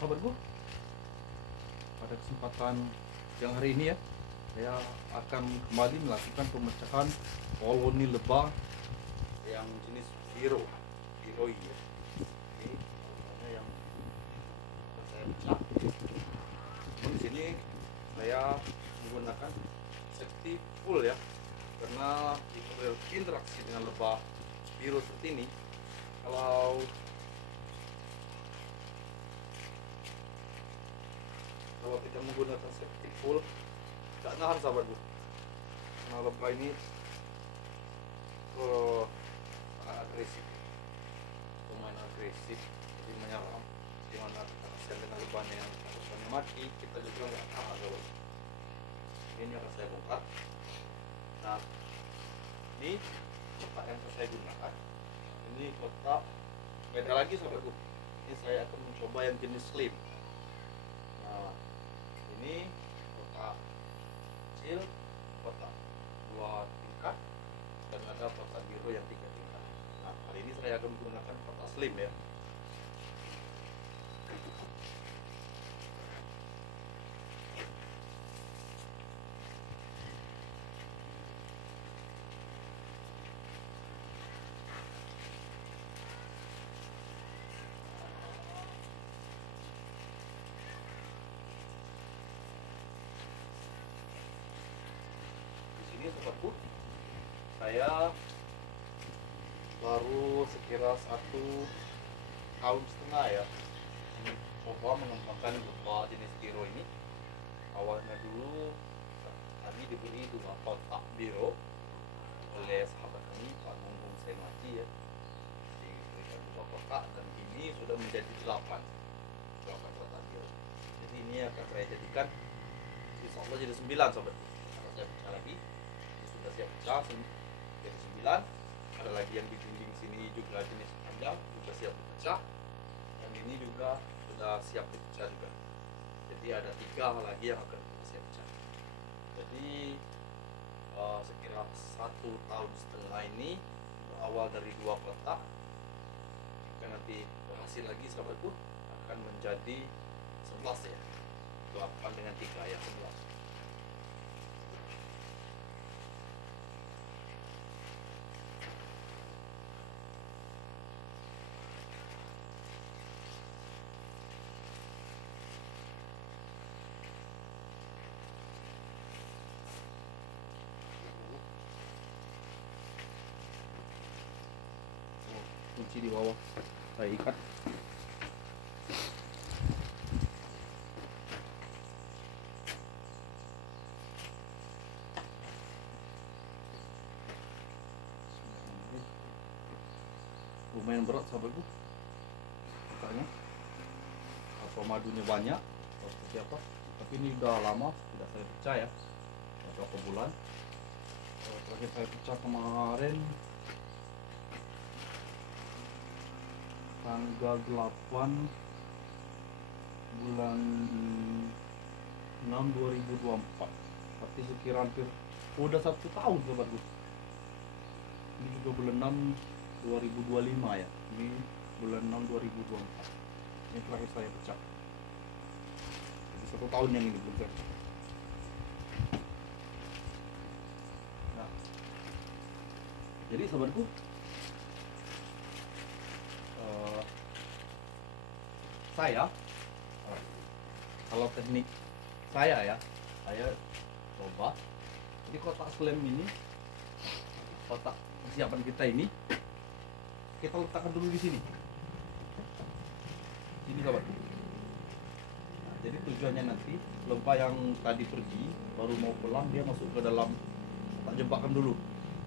sahabatku, pada kesempatan yang hari ini ya, saya akan kembali melakukan pemecahan koloni lebah yang jenis Viro, Viroi ya. Ini koloninya yang akan saya pecah. Di sini saya menggunakan safety full ya, karena interaksi dengan lebah Viro seperti ini, kalau tidak menggunakan safety full tidak nahan sahabatku, karena lebah ini sangat agresif, lumayan agresif, jadi menyerang. Dimana kita kasihan dengan lebahnya yang takutnya mati, kita juga nggak tahan sahabat. Ini akan saya bongkar. Nah, ini kotak yang saya gunakan, ini kotak beda lagi sahabatku. Ini saya akan mencoba yang jenis slim. Nah, ini kotak kecil, kotak 2 tingkat, dan ada kotak biru yang 3 tingkat. Nah, kali ini saya akan menggunakan kotak slim ya. Ini sobatku, saya baru sekira 1,5 tahun ya coba mengembangkan lebah jenis Viro ini. Awalnya dulu kami diberi 2 kotak Viro oleh sahabat kami Pak Nunggung Senwaji ya, diberikan 2 kotak, dan ini sudah menjadi 8 kotak Viro. Jadi ini akan saya jadikan insya Allah jadi 9 sobatku, karena saya pecah lagi. Sudah siap pecah jadi 9. Ada lagi yang di dinding sini juga jenis panjang juga siap dipecah, yang ini juga sudah siap dipecah juga. Jadi ada 3 lagi yang akan kita siap pecah. Jadi sekira 1,5 tahun ini berawal dari 2 kotak, jika nanti berhasil lagi sahabatku akan menjadi 11 ya, 8 dengan 3 ya, 11. Kunci di bawah saya ikat. Lumayan berat sahabatku katanya, atau madunya banyak atau seperti apa, tapi ini udah lama tidak saya pecah ya, beberapa bulan. Terakhir saya pecah kemarin tanggal 8 bulan 6 2024, berarti sekira hampir udah 1 tahun sobatku. Ini juga bulan 6 2025 ya, ini bulan 6 2024 ini terakhir saya pecah. Jadi 1 tahun yang ini belum saya pecah. Nah, jadi sahabatku, saya kalau teknik saya coba, jadi kotak slam ini, kotak persiapan kita ini kita letakkan dulu di sini sobat. Nah, jadi tujuannya nanti lebah yang tadi pergi baru mau pulang, dia masuk ke dalam kotak jebakan dulu.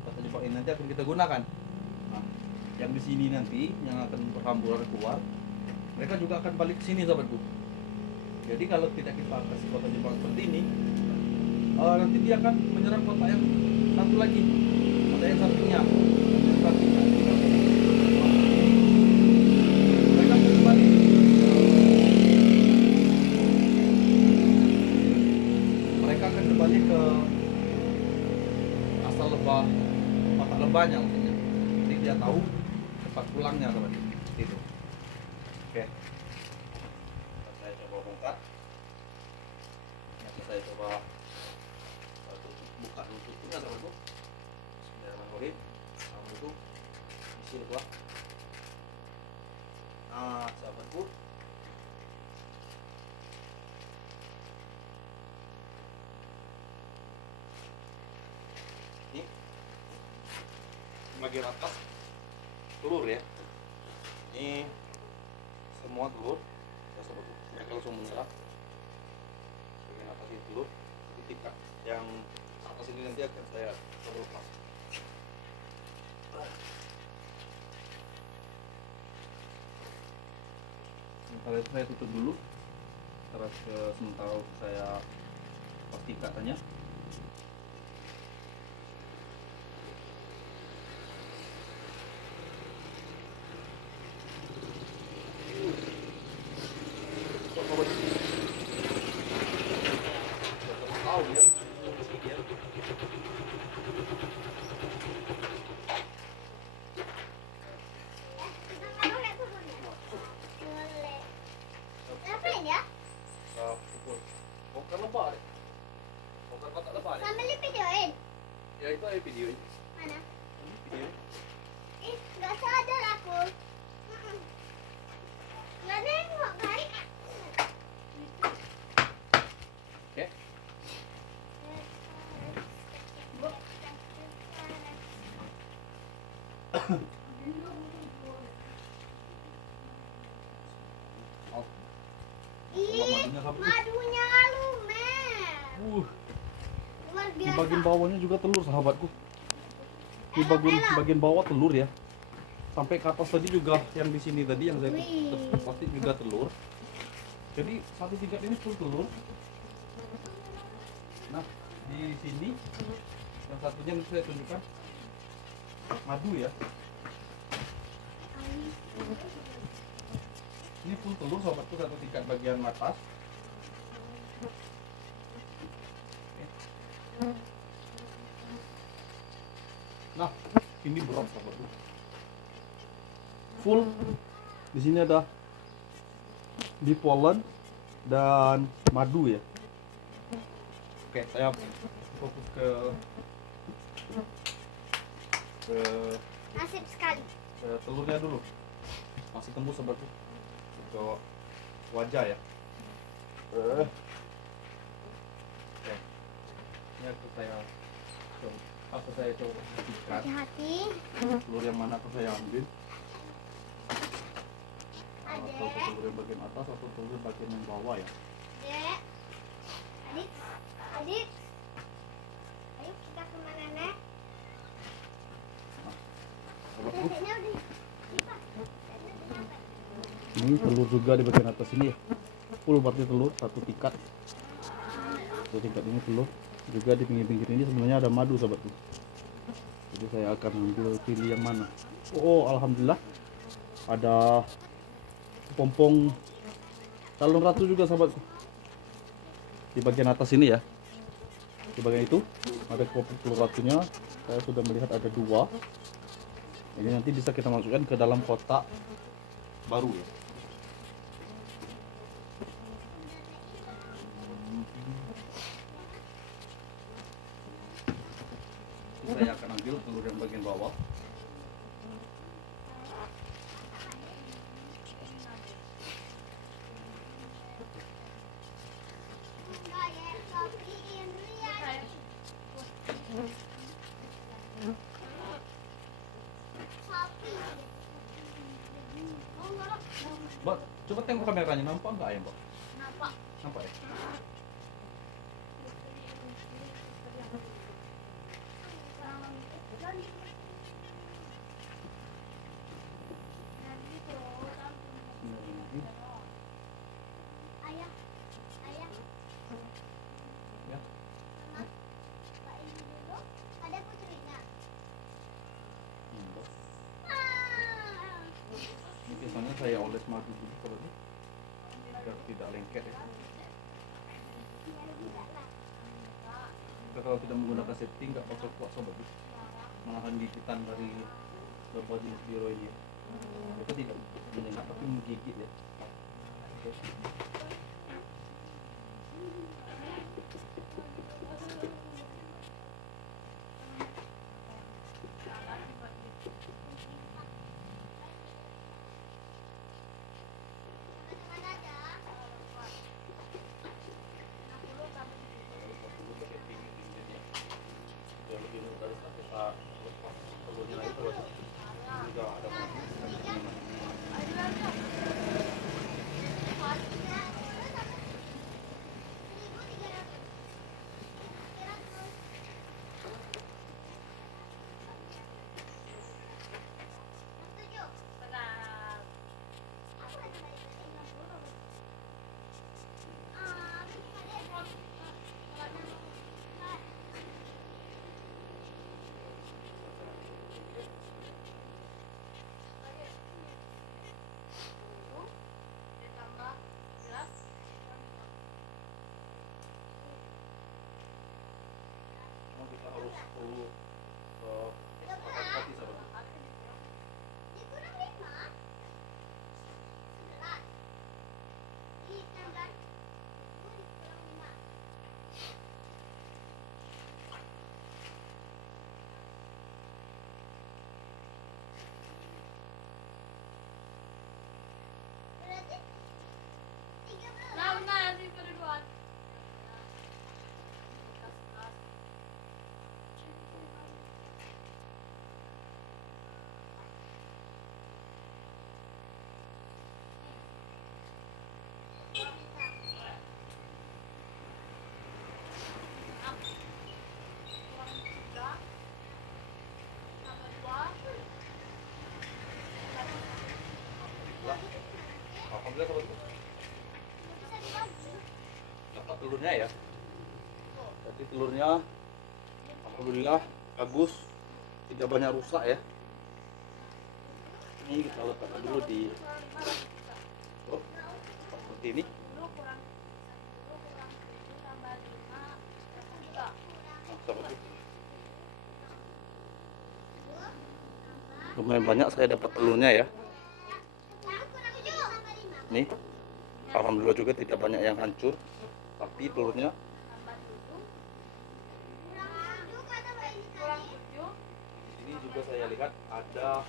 Kotak jebak ini nanti akan kita gunakan. Nah, yang di sini nanti yang akan berhamburan keluar, mereka juga akan balik ke sini sahabatku. Jadi kalau tidak kita kasih kotak jebak seperti ini, nanti dia akan menyerang kotak yang satu lagi, kotak yang sampingnya. Mereka akan kembali. Mereka akan kembali ke asal lebah, kotak lebahnya maksudnya. Jadi dia tahu tempat pulangnya teman. Itu. Oke. Saya saya coba buka dulu tutupnya sahabatku. Bismillahirrahmanirrahim. Itu isi dua. Nah sahabatku, ini bagian atas telur ya, ini semua telur ya sahabatku. Mereka langsung menyerap bagian atas ini telur, ketika yang atas ini nanti akan saya lepas. Sementara itu saya tutup dulu, terus sementara saya pastikan katanya. Bongkar lebah deh. Bongkar kotak lebah deh. Sambil videoin. Ya itu ada video ini. Mana? Video. Nggak sadar aku. Nggak nengok guys. Oke. Oh, Ih, madunya lumer. Luar Di biasa. bagian bawahnya juga telur sahabatku. Di bagian bawah telur ya. Sampai ke atas tadi juga yang di sini tadi yang saya Wih. pasti juga telur. Jadi satu tingkat ini full telur. Nah, di sini yang satunya yang saya tunjukkan madu ya. Ini full telur sahabatku, satu tingkat bagian atas. Nah, ini berat sahabatku. Full. Di sini ada di pollen dan madu ya. Oke, saya fokus ke Asik sekali. telurnya dulu. Masih tembus sahabatku. Ke wajah ya. Oke. Ini aku saya coba perhatikan Hati-hati. telur yang mana aku saya ambil. Atau Adek. telur yang bagian atas atau telur bagian yang bawah ya. Dek. Adik. Adik. Ayo kita ke mana, Nek? Sahabatku, Neneknya udah lipat. Neneknya udah nyampe. ini telur juga di bagian atas ini ya. Full berarti telur satu tingkat. Satu tingkat ini telur. Juga di pinggir-pinggir ini sebenarnya ada madu sahabatku. Jadi saya akan ambil pilih yang mana. Oh, alhamdulillah ada pompong calon ratu juga sahabatku. Di bagian atas ini ya. Di bagian itu ada pompong telur ratunya. Saya sudah melihat ada dua. Ini nanti bisa kita masukkan ke dalam kotak baru ya. Saya akan ambil telur yang bagian bawah. Enggak ya, kopiin lihat. Kopi. Oh, enggak. Mbak, coba tengok kameranya, nampak nggak ya Mbak? Kenapa? Nampak ya? Ayah, ayah, Ya. Mama, Pak ini dulu. Ada putrinya. Mbak. Ah. Ini biasanya saya oles madu dulu kalau ini biar tidak lengket ya. Kita kalau tidak menggunakan safety nggak bakal kuat sobat ya. Malahan gigitan dari beberapa jenis biro ini ya. Kita tidak menyengat tapi menggigit ya. Oke. Mana aja? Dulu pakai tinggi-tingginya. Biar lebih mudah kita lepas telurnya lagi terus. Juga ada madu. Kita harus perlu hati-hati sahabat. Dikurang 5. 11. Ditambah 7 dikurang 5. Berarti 13. Lah, alhamdulillah sahabatku. Bisa dibagi. Dapat telurnya ya. Jadi telurnya alhamdulillah bagus, tidak banyak rusak ya. Ini kita letakkan dulu di truk seperti ini. Nah, sahabatku. Lumayan banyak saya dapat telurnya ya. Kurang 7 tambah 5. Nih, alhamdulillah juga tidak banyak yang hancur, tapi telurnya Kurang 7 kata Mbak ini tadi. di sini juga saya lihat ada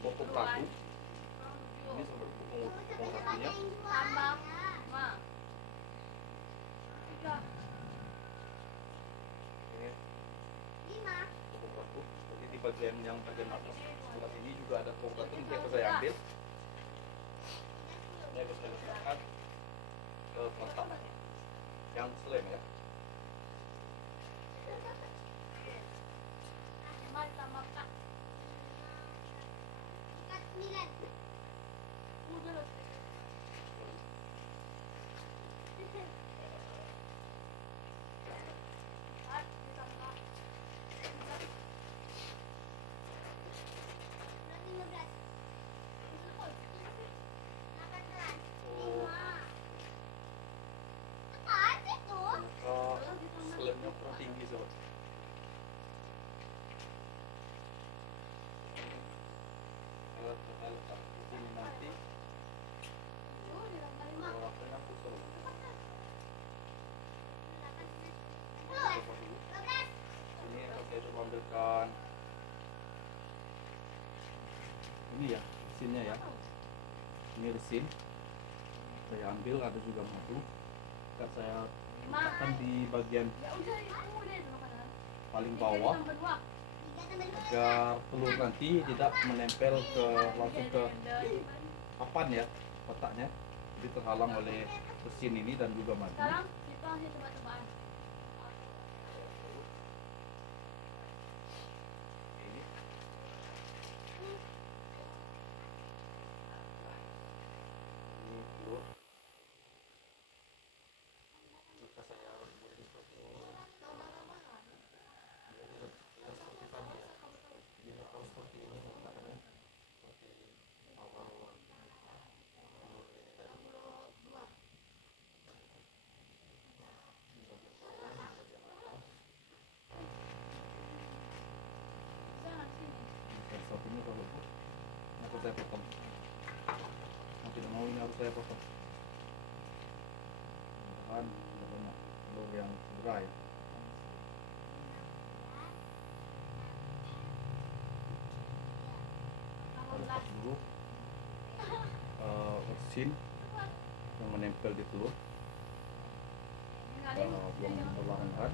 pokok ratu. Ini sampai pokok ratunya. Ini 5. pokok ratu. Jadi di bagian atas sebelah sini juga ada pokok ratu. Nanti akan saya ambil. Ini akan saya letakkan ke kotak yang slam ya. Tingkat 9. Berarti 15. 18. Oh, 5. Apaan itu? ternyata slamnya kurang tinggi sobat. Kita letak di sini nanti. Kalau rasanya kusut. Coba dulu. 12. Ini akan saya coba ambilkan. Ini ya resinnya ya. Ini resin. Saya ambil, ada juga madu. Akan saya letakkan di bagian paling bawah 3 tambah 5. agar telur nanti tidak menempel langsung ke papan ya, kotaknya. Jadi terhalang oleh resin ini dan juga madu. Ini. Ini telur. Jika saya buat seperti ini, seperti tadi ya. Jadi harus seperti ini letaknya. Seperti awal telur ini tadi. Di bagian bawah, di bagian atas. Ini satu ini kalau ini harus saya potong. Mau tidak mau ini harus saya potong. kan sudah banyak telur yang cedera ya. Kita lepas dulu resin yang menempel di telur, buang perlahan-lahan.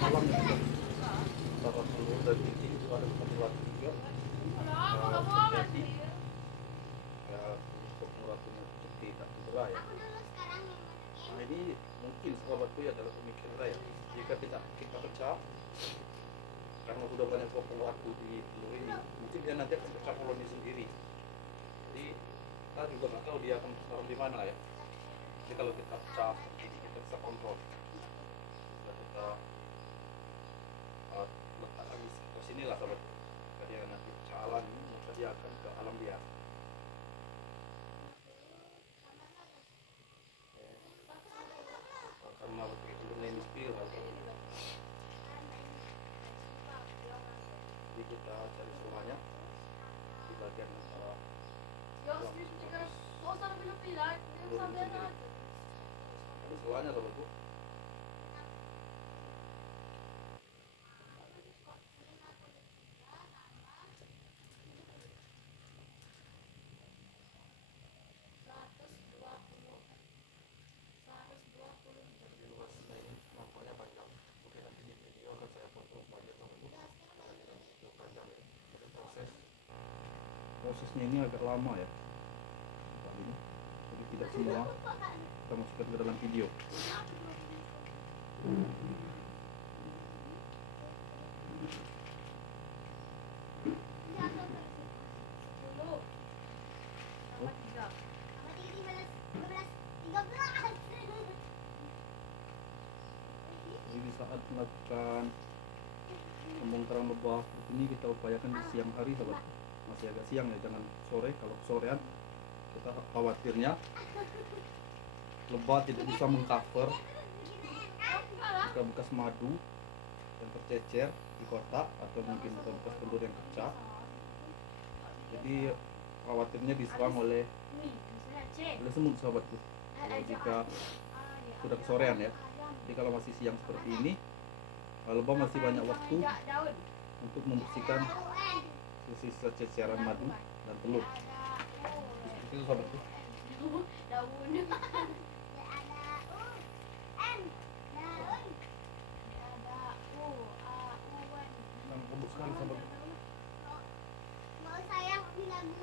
Malam juga taruh telur dan ini itu ada pemurah juga jadi ya pemurah punya tidak cedera ya. Aku dulu sekarang yang mana Nah ini mungkin sahabatku ya dalam pemikiran saya, jika tidak kita pecah karena sudah banyak pemurahku di telur ini, mungkin dia nanti akan pecah koloni sendiri. Jadi kita juga nggak tahu dia akan taruh di mana ya. Jadi kalau kita pecah ini kita bisa kontrol, bisa kita letak lagi ke sini lah sahabat. Jika dia nanti pecah lagi, maka dia akan ke alam liar. Karena begitu ini spill kan. Jadi kita cari selanya di bagian antara ada selanya sahabatku. Prosesnya ini agak lama ya Pak ini, jadi tidak semua kita masukkan ke dalam video. Jadi di saat melakukan pembongkaran lebah ini kita upayakan di siang hari sahabat, masih agak siang ya, jangan sore. Kalau sorean kita khawatirnya lebah tidak bisa mengcover bekas madu yang tercecer di kotak atau mungkin bekas telur yang pecah. Jadi khawatirnya diserang oleh semut sahabatku. Kalau jika sudah kesorean ya, jadi kalau masih siang seperti ini, lebah masih banyak waktu untuk membersihkan sisa ceceran madu dan telur. Seperti itu sahabatku. Sangat lembut sekali sahabatku.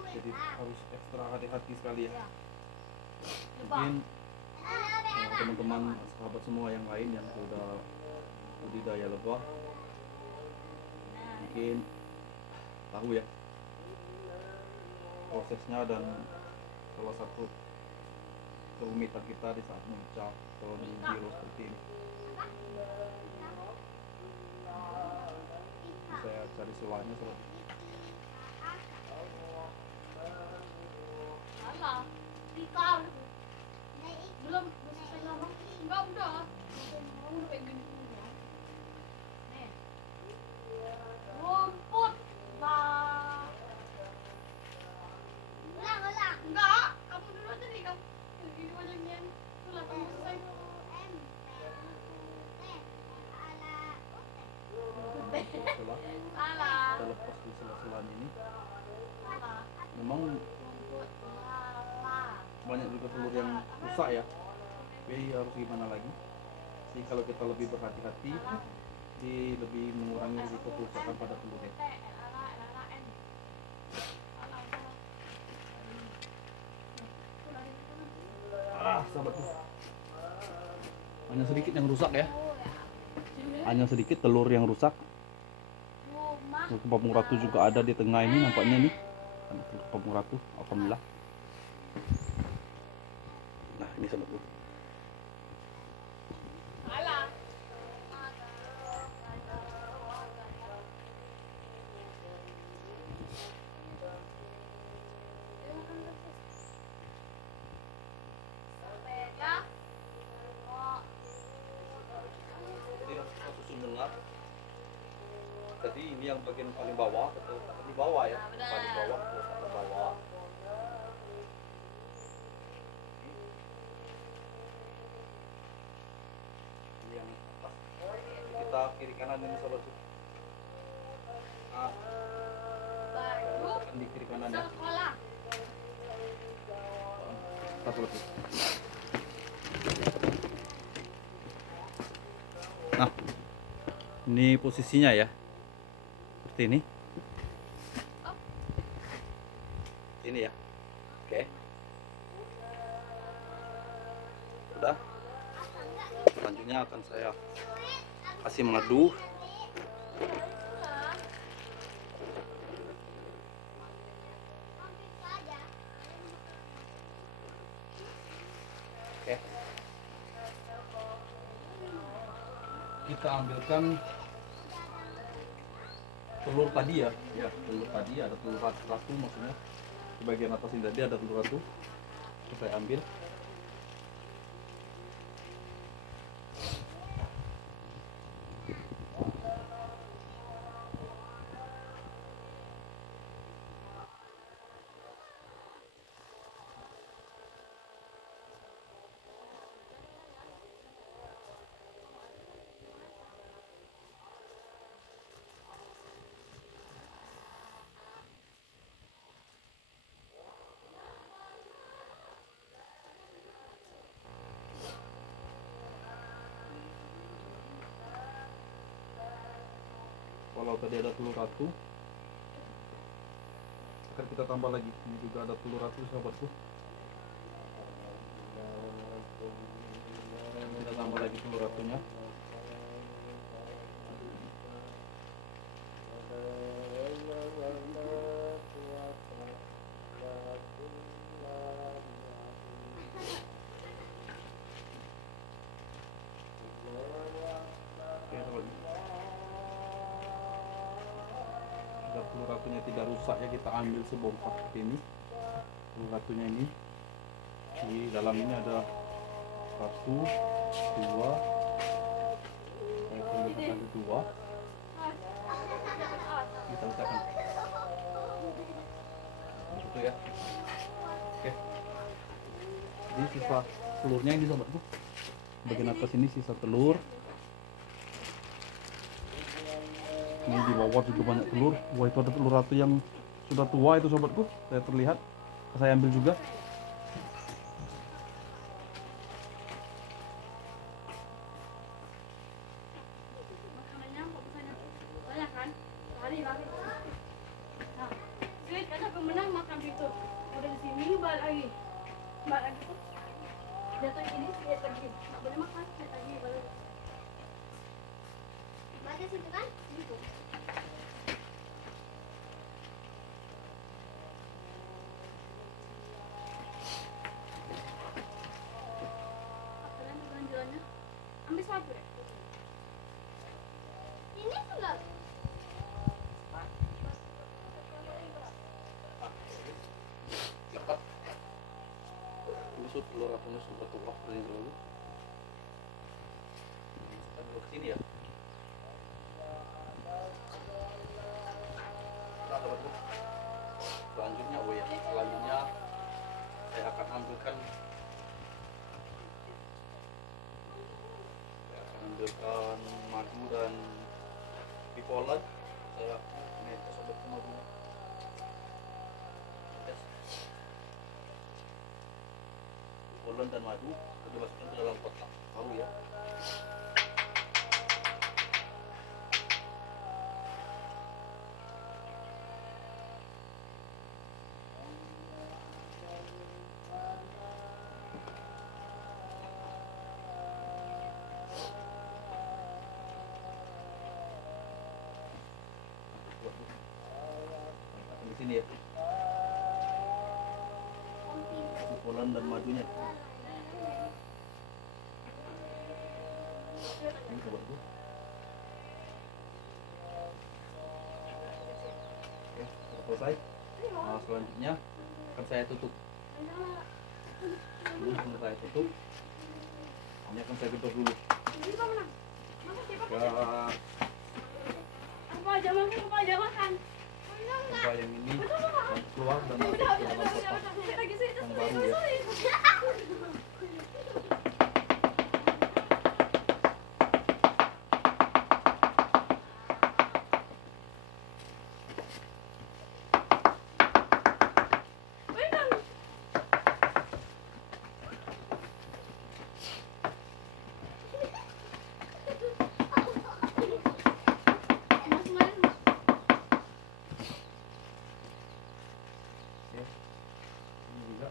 Jadi harus ekstra hati-hati sekali ya. Mungkin teman-teman sahabat semua yang lain yang sudah budidaya lebah mungkin tahu ya prosesnya dan salah satu kerumitan kita di saat memecah koloni biru seperti ini. Saya cari selanya sobat. Belum selesai ngomong. Enggak, udah. Udah kayak gini. Nih. Rumput. Lah. Ulang. Enggak, kamu dulu aja nih, kamu. Gini aja nian. Ulang kamu selesai. Setelah Salah. kita lepas di sela-selanya ini, Salah. memang Rumput. Salah. banyak juga telur yang rusak ya. Jadi harus gimana lagi? Jadi kalau kita lebih berhati-hati, di lebih mengurangi risiko kerusakan pada telurnya. Sahabatku, hanya sedikit yang rusak ya. Hanya sedikit telur yang rusak. Telur pemuratu juga ada di tengah ini nampaknya nih. Ada telur pemuratu, alhamdulillah. Nah ini sahabatku. ini yang bagian paling bawah atau di bawah ya, Nah, benar. paling bawah ke bawah. Ini yang atas. Ini kita kiri kanan ini sobat. Nah, Baru tekan di kiri kanan ya. sekolah. Pas sobat. Nah, ini posisinya ya, seperti ini. Ini ya, oke. Udah. Selanjutnya akan saya kasih madu. Oke. Kita ambilkan telur tadi ya, telur tadi ada telur ratu maksudnya di bagian atas ini tadi ada telur ratu. Saya ambil. Kalau tadi ada telur ratu, akan kita tambah lagi. Ini juga ada telur ratu sahabatku. Kita tambah lagi telur ratunya. Oke, sahabatku. Agar telur ratunya tidak rusak ya, kita ambil sebongkah seperti ini. Telur ratunya ini di dalam ini ada satu, dua, ada dua. Kita letakkan itu ya. Oke. Jadi sisa telurnya ini sahabatku. Bagian atas ini sisa telur. Ini di bawah juga banyak telur. Wah, itu ada telur ratu yang sudah tua itu sobatku. Saya terlihat. Saya ambil juga. Makanannya kok bukannya banyak kan? Lari. Nah, Sweet ada pemenang makan itu. Udah di sini balik lagi. Balik lagi tuh. Jatuh ini lihat lagi. Nggak boleh makan, lihat lagi balik. Baca situ kan? Situ. Kalian jalan-jalannya ambil satu deh. Ini enggak. Cepat. Busuk telur ratunya sudah tua dari dulu. Kita dulu ke sini ya. Nah, sahabatku. Selanjutnya, selanjutnya saya akan ambilkan madu dan pipolan. Saya ini sobat madunya. Pipolan dan madu itu dimasukkan ke dalam kotak baru ya. Di sini ya. Pipolan dan madunya. Ini sobatku. Oke, sudah selesai. Nah, selanjutnya akan saya tutup. Ini akan saya tutup. Ini akan saya gedor dulu. Ini apa menang? Mama siapa? Ya, Papa aja makan, Papa aja makan. Coba yang ini keluar dan masuk Udah, ke dalam kotak udah. Lagi sih, yang baru ya. Ya. Ini juga.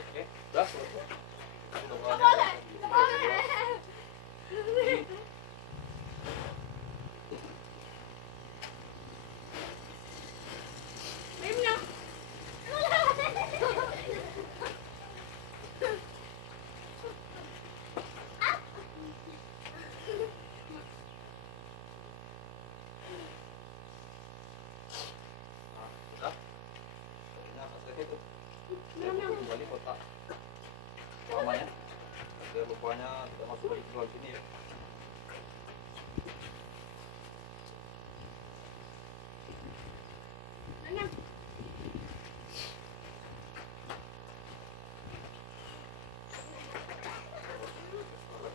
Oke, udah. Udah. Ini atas lagi tuh. Kembali kotak lamanya. Biar lupanya tidak masuk lagi ke dalam sini ya.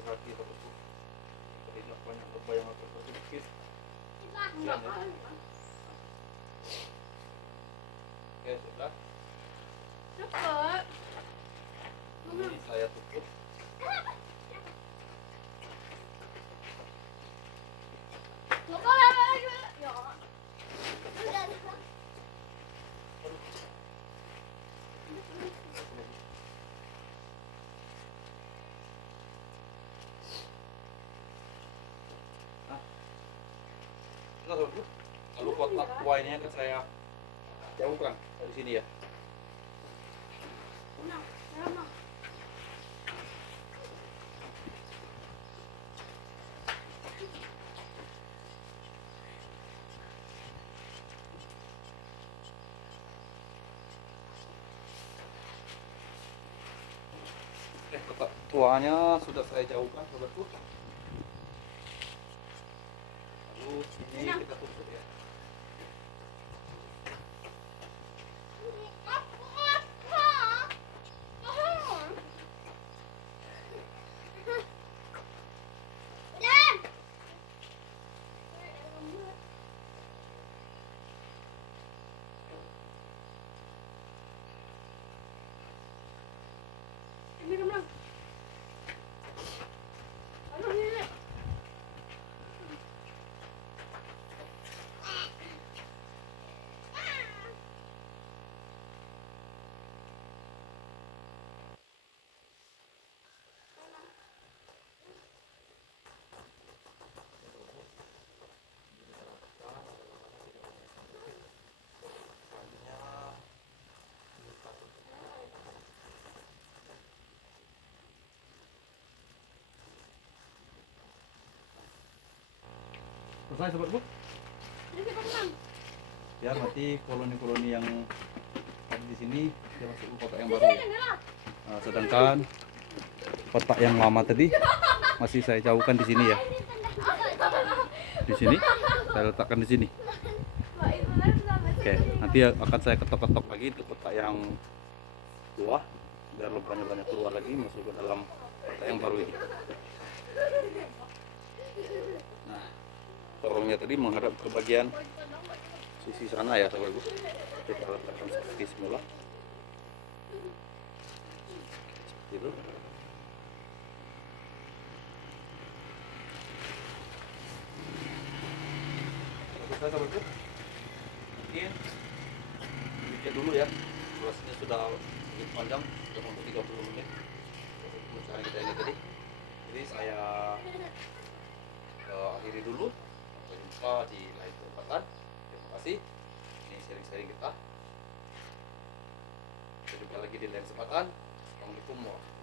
Hati-hati takutku. Tidak banyak lebay yang akan sedikit. Oke, sudah. Cepet. Ini saya tutup. Enggak tahu. Lalu kotak kuahnya kan saya jauhkan dari sini ya. Kotak tuanya sudah saya jauhkan sobatku. Lalu ini kita tutup ya. Ini kemana? Aduh, ini. Selesai sobatku. Ini kemana? Biar nanti koloni-koloni yang ada di sini dia masuk ke kotak yang baru Ini ya. adalah. Nah, sedangkan kotak yang lama tadi masih saya jauhkan di sini ya. Di sini saya letakkan di sini. Oke, nanti akan saya ketok-ketok lagi ke kotak yang tua biar lubangnya banyak keluar lagi masuk ke dalam kotak yang baru ini. Nah, torongnya tadi menghadap ke bagian sisi sana ya sahabatku. Kita letakkan seperti semula. Seperti itu. Selesai sahabatku. Mungkin dikit dulu ya. Durasinya sudah sedikit panjang, sudah untuk 30 menit. Pemecahan kita ini tadi. Jadi saya akhiri dulu. Sampai jumpa di lain kesempatan. kasih. Ini sharing-sharing kita. Kita jumpa lagi di lain kesempatan. Assalamualaikum warahmatullahi wabarakatuh.